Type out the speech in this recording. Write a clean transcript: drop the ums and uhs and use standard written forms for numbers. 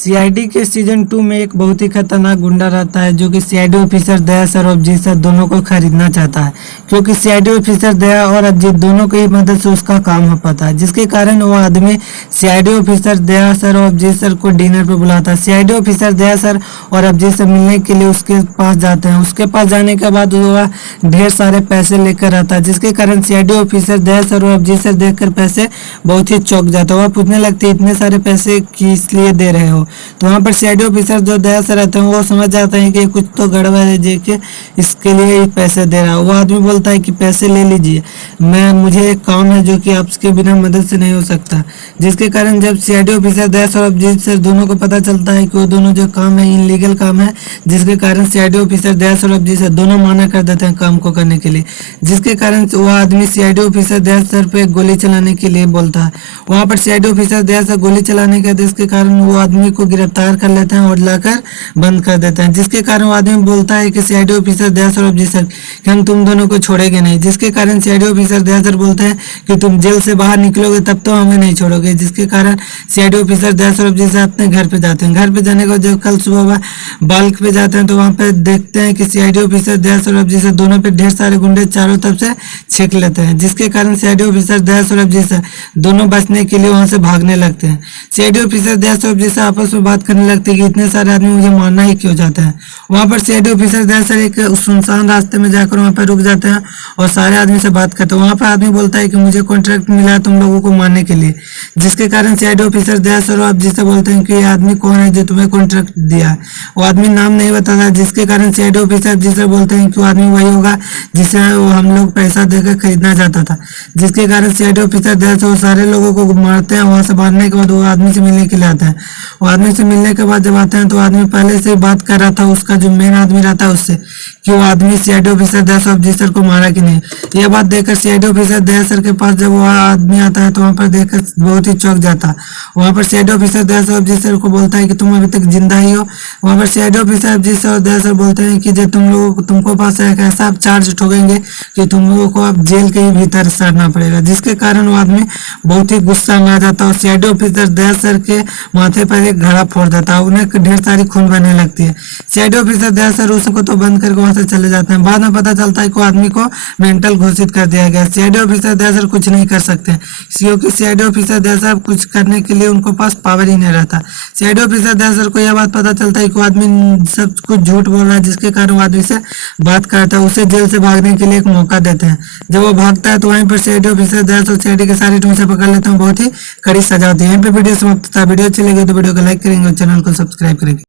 CID के season 2 में एक बहुत ही खतरनाक गुंडा रहता है जो कि सीआईडी ऑफिसर दया सर और अभिजीत सर दोनों को खरीदना चाहता है, क्योंकि सीआईडी ऑफिसर दया और अभिजीत दोनों की मदद से उसका काम हो पाता है, जिसके कारण वो आदमी सीआईडी ऑफिसर दया सर और अभिजीत सर को डिनर पर बुलाता है। सीआईडी ऑफिसर दया सर और अभिजीत सर मिलने के लिए उसके पास जाते हैं। उसके पास जाने के बाद वह ढेर सारे पैसे लेकर आता है, जिसके कारण सीआईडी ऑफिसर दया सर और अभिजीत सर देखकर पैसे बहुत ही चौंक जाता है। वह पूछने लगते हैं इतने सारे पैसे किस लिए दे रहे हो। तो वहाँ पर सीआईडी ऑफिसर जो दया से रहते हैं वो समझ जाते हैं कि कुछ तो गड़बड़ है, जे के इसके लिए ही पैसे दे रहा है। वो आदमी बोलता है कि पैसे ले लीजिए, मुझे एक काम है जो कि आपके बिना मदद से नहीं हो सकता। जिसके कारण जब सीआईडी ऑफिसर दया और अभिजीत सर दोनों को पता चलता है कि वो दोनों जो काम है इनलीगल काम है, जिसके कारण सीआईडी ऑफिसर दया और अभिजीत सर दोनों माना कर देते हैं काम को करने के लिए। जिसके कारण वो आदमी सीआईडी ऑफिसर दया सर पे गोली चलाने के लिए बोलता है। वहाँ पर सीआईडी ऑफिसर दया सर गोली चलाने के जिसके कारण वो आदमी को गिरफ्तार कर लेते हैं और लाकर बंद कर देते हैं। जिसके कारण वो आदमी बोलता है कि सीआईडी ऑफिसर दया और अभिजीत सर कि हम तुम दोनों को छोड़ेंगे नहीं। जिसके कारण सीआईडी ऑफिसर दया सर बोलते हैं कि तुम जेल से बाहर निकलोगे तब तो हमें नहीं छोड़ोगे। जिसके कारण सीआईडी ऑफिसर दया और अभिजीत सर अपने घर पे जाते हैं। घर पे जाने के बाद जब कल सुबह बाल्क पे जाते हैं तो वहाँ पे देखते हैं कि सीआईडी ऑफिसर दया और अभिजीत सर दोनों पे ढेर सारे गुंडे चारों तरफ से छेक लेते हैं। जिसके कारण सीआईडी ऑफिसर दया और अभिजीत सर दोनों बचने के लिए वहाँ से भागने लगते हैं। सीआईडी ऑफिसर दया और अभिजीत सर आपस में बात करने लगते हैं कि इतने सारे आदमी मुझे मारना ही क्यों चाहते हैं। वहाँ पर सीआईडी ऑफिसर दया सर एक सुनसान रास्ते में जाकर वहाँ पर रुक जाते हैं और सारे आदमी से बात करते हैं। वहाँ पर आदमी बोलता है कि मुझे कॉन्ट्रैक्ट मिला है तुम लोगों को मारने के लिए। जिसके कारण सीआईडी ऑफिसर दया सर आप जिससे बोलते हैं कि ये आदमी कौन है जो तुम्हें कॉन्ट्रैक्ट दिया है। वो आदमी नाम नहीं बताता। जिसके कारण सीआईडी ऑफिसर जिससे बोलते हैं कि वो आदमी वही होगा जिसे हम लोग पैसा देकर खरीदना चाहता था। जिसके कारण सीआईडी ऑफिसर दया सर सारे लोगों को मारते हैं। वहाँ से मारने के बाद वो आदमी से मिलने के लिए आता है। वो आदमी से मिलने के बाद जब आते हैं तो आदमी पहले से बात कर रहा था उसका जो मेन आदमी रहता है उससे कि वो आदमी सीआईडी ऑफिसर दया सर अभिजीत सर को मारा कि नहीं। यह बात देखकर सीआईडी ऑफिसर दया सर के पास जब वो आदमी आता है तो वहाँ पर देखकर बहुत ही चौंक जाता। वहाँ पर सीआईडी ऑफिसर दया सर अभिजीत सर को बोलता है कि तुम अभी तक जिंदा ही हो। वहाँ पर सीआईडी ऑफिसर अभिजीत सर और दया सर बोलते हैं कि जब तुमको पास एक ऐसा चार्ज ठोकेंगे कि तुम लोगों को अब जेल के ही भीतर सड़ना पड़ेगा। जिसके कारण वो आदमी बहुत ही गुस्सा में आ जाता है और सीआईडी ऑफिसर दया सर के माथे पर एक घड़ा फोड़ देता है। उन्हें ढेर सारी खून बहने लगती है। सीआईडी ऑफिसर दया सर उसको तो बंद करके वहां से चले जाते हैं। बाद में पता चलता है कि आदमी को मेंटल घोषित कर दिया गया। सीआईडी ऑफिसर दया सर कुछ नहीं कर सकते क्योंकि सीआईडी ऑफिसर दया सर कुछ करने के लिए उनको पास पावर ही नहीं रहता। सीआईडी ऑफिसर दया सर को यह बात पता चलता है कि आदमी सब कुछ झूठ बोल रहा है। जिसके कारण वो आदमी से बात करता है, उसे जेल से भागने के लिए एक मौका देते हैं। जब वो भागता है तो वहीं पर सीआईडी ऑफिसर दया सर सीआईडी के सारे टूल से पकड़ लेते हैं। बहुत ही कड़ी सजा होती है। यहीं पे वीडियो समाप्त था। वीडियो अच्छी लगी तो वीडियो को लाइक करेंगे और चैनल को सब्सक्राइब करेंगे।